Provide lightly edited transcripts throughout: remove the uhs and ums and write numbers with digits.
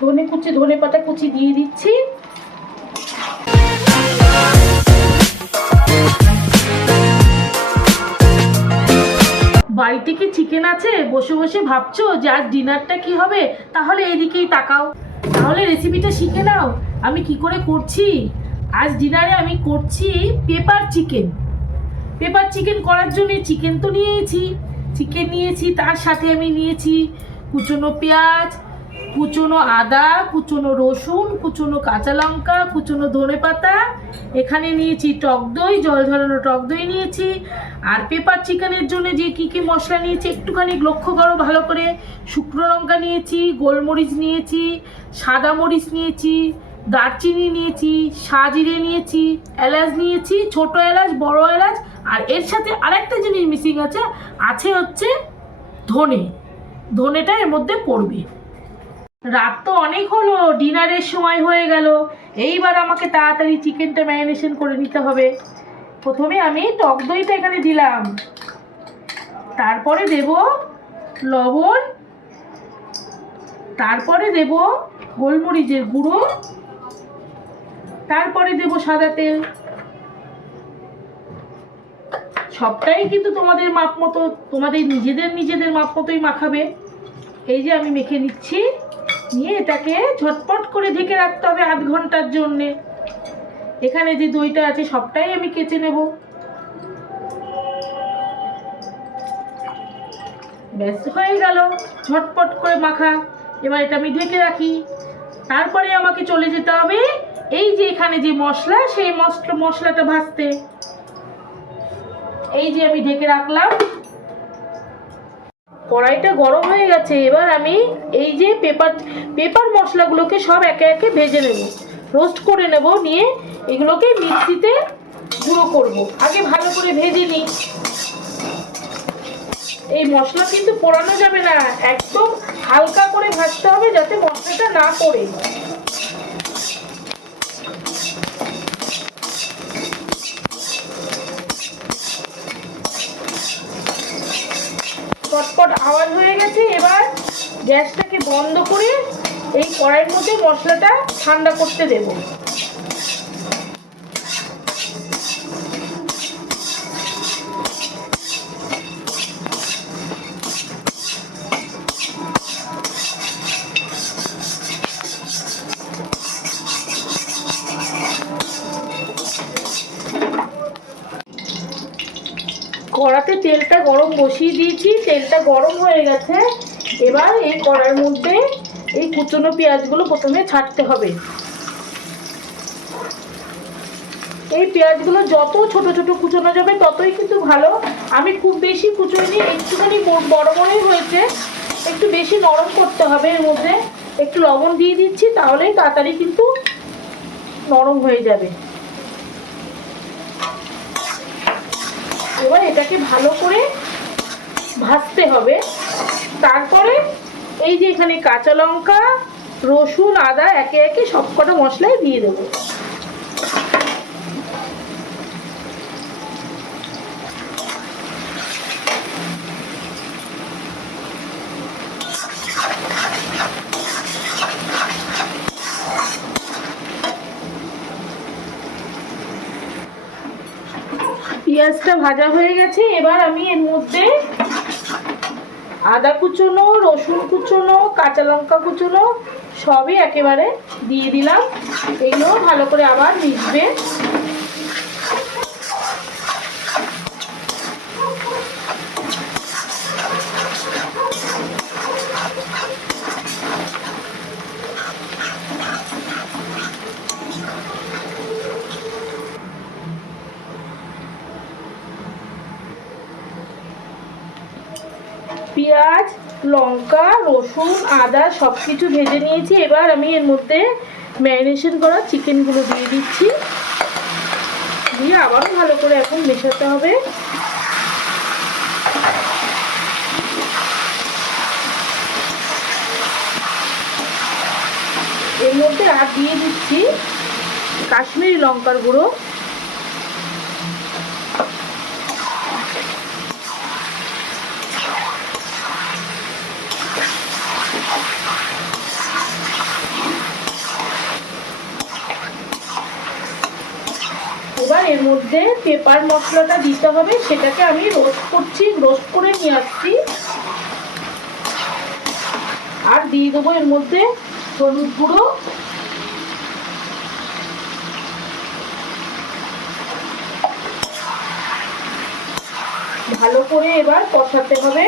ধনে পাতা কুচি দিয়ে দিচ্ছি। বাড়িতে কি চিকেন আছে? বসে বসে ভাবছো যে আজ ডিনারটা কি হবে? তাহলে এইদিকেই তাকাও, তাহলে রেসিপিটা শিখে নাও আমি কি করে করছি। আজ ডিনারে আমি করছি পেপার চিকেন। পেপার চিকেন করার জন্য চিকেন তো নিয়েছি, তার সাথে আমি নিয়েছি কুচনো পেঁয়াজ, কুচনো আদা, কুচনো রসুন, কুচনো কাঁচা লঙ্কা, কুচনো ধনেপাতা, এখানে নিয়েছি টক দই, জল ঝরানো টক দই নিয়েছি। আর পেপার চিকেনের জন্য যে কী কী মশলা নিয়েছি একটুখানি লক্ষ্য করো ভালো করে। শুকনো লঙ্কা নিয়েছি, গোলমরিচ নিয়েছি, সাদা মরিচ নিয়েছি, দারচিনি নিয়েছি, সাজিরে নিয়েছি, এলাচ নিয়েছি, ছোট এলাচ, বড় এলাচ। আর এর সাথে আরেকটা জিনিস মিসিং আছে হচ্ছে ধনেটা এর মধ্যে পড়বে। রাত তো অনেক হলো, ডিনারের সময় হয়ে গেল। এইবার আমাকে তাড়াতাড়ি চিকেনটা ম্যারিনেশন করে নিতে হবে। প্রথমে আমি টক দইটা এখানে দিলাম, তারপরে দেব লবণ, তারপরে দেব গোলমরিচের গুঁড়ো, তারপরে দেব সাদা তেল। সবটাই কিন্তু তোমাদের মাপ মতো, তোমাদের নিজেদের মাপ মতোই মাখাবে। এই যে আমি মেখে নিচ্ছি, নিয়ে এটাকে ঝটপট করে ঢেকে রাখতে হবে আধ ঘন্টার জন্যে। এখানে যে দইটা আছে সবটাই আমি কেচে নেব। ব্যাস হয়ে গেল ঝটপট করে মাখা। এবার এটা আমি ঢেকে রাখি। তারপরে আমাকে চলে যেতে হবে এই যে এখানে যে মশলা, সেই মশলাটা ভাজতে। এই যে আমি ঢেকে রাখলাম, কড়াইটা গরম হয়ে গেছে। এবার আমি এই যে পেপার মশলাগুলোকে সব একে একে ভেজে নেব, রোস্ট করে নেব। নিয়ে এগুলোকে মিক্সিতে গুঁড়ো করব। আগে ভালো করে ভেজে নিই। এই মশলা কিন্তু পোড়ানো যাবে না, একদম হালকা করে ভাজতে হবে যাতে মশলাটা না পোড়ে। চটপট আওয়াজ হয়ে গেছে। এবার গ্যাসটাকে বন্ধ করে এই কড়াইয়ের মধ্যে মশলাটা ঠান্ডা করতে দেব। কড়াতে তেলটা গরম বসিয়ে দিয়েছি, তেলটা গরম হয়ে গেছে। এবার এই কড়াইয়ের মধ্যে এই কুচনো পেঁয়াজগুলো প্রথমে ছাড়তে হবে। এই পেঁয়াজগুলো যত ছোট ছোট কুচনো যাবে ততই কিন্তু ভালো। আমি খুব বেশি কুচোইনি, একটুখানি বড় বড়ই হয়েছে। একটু বেশি নরম করতে হবে। এর মধ্যে একটু লবণ দিয়ে দিচ্ছি, তাহলেই তাড়াতাড়ি কিন্তু নরম হয়ে যাবে। এবার এটাকে ভালো করে ভাজতে হবে। তারপরে এই যে এখানে কাঁচা লঙ্কা, রসুন, আদা একে একে সবকটা মশলাই দিয়ে দেবো। পেঁয়াজটা ভাজা হয়ে গেছে। এবার আমি এর মধ্যে আদা কুচোনো, রসুন কুচোনো, কাঁচা লঙ্কা কুচোনো সবই একেবারে দিয়ে দিলাম। এগুলো ভালো করে আবার মিশবে। পেঁয়াজ, লঙ্কা, রসুন, আদা সব কিছু ভেজে নিয়েছি। এবার আমি এর মধ্যে ম্যারিনেশন করা চিকেনগুলো দিয়ে দিচ্ছি। দিয়ে আবারও ভালো করে এখন মেশাতে হবে। এর মধ্যে আর দিয়ে দিচ্ছি কাশ্মীরি লঙ্কার গুঁড়ো, এর মধ্যে পেপার মশলাটা দিতে হবে, সেটাকে আমি রোস্ট করছি, রোস্ট করে নিয়ে আসছি। আর দিয়ে দেবো এর মধ্যে হলুদ গুঁড়ো, ভালো করে এবার কষাতে হবে।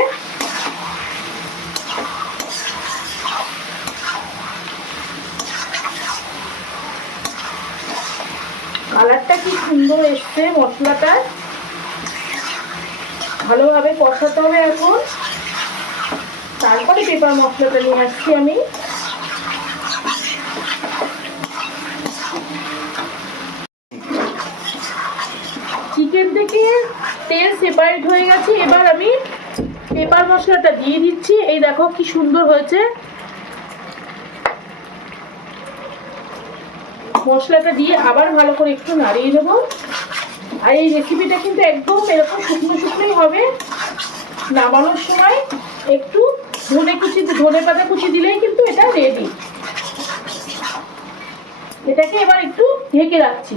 কালারটা কি সুন্দর এসছে মশলাটা, ভালোভাবে কষাতে হবে এখন। তারপরে পেপার মশলাটা নিয়ে আসছি আমি। চিকেন থেকে তেল সেপারেট হয়ে গেছে, এবার আমি পেপার মশলাটা দিয়ে দিচ্ছি। এই দেখো কি সুন্দর হয়েছে। মশলাটা দিয়ে আবার ভালো করে একটু নাড়িয়ে দেবো। আর এই রেসিপিটা কিন্তু একদম এরকম শুকনো শুকনোই হবে। নামানোর সময় একটু ধনে পাতা কুচি দিলেই কিন্তু এটা রেডি। এটাকে এবার একটু ঢেকে রাখছি।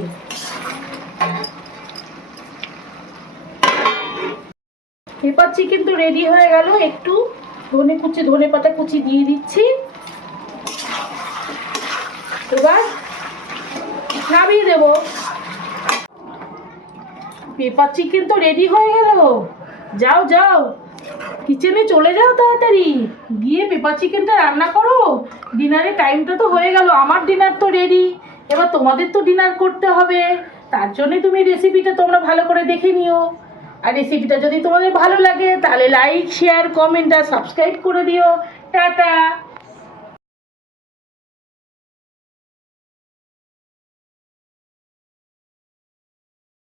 পেপার চিকেন তো রেডি হয়ে গেল। একটু ধনে পাতা কুচি দিয়ে দিচ্ছি। এবার নামিয়ে দেবো। পেপার চিকেন তো রেডি হয়ে গেল। যাও যাও কিচেনে চলে যাও, তাড়াতাড়ি গিয়ে পেপার চিকেনটা রান্না করো। ডিনারের টাইমটা তো হয়ে গেল, আমার ডিনার তো রেডি, এবার তোমাদের তো ডিনার করতে হবে। তার জন্যে তুমি রেসিপিটা তোমরা ভালো করে দেখে নিও। আর রেসিপিটা যদি তোমাদের ভালো লাগে তাহলে লাইক, শেয়ার, কমেন্ট আর সাবস্ক্রাইব করে দিও। টাটা।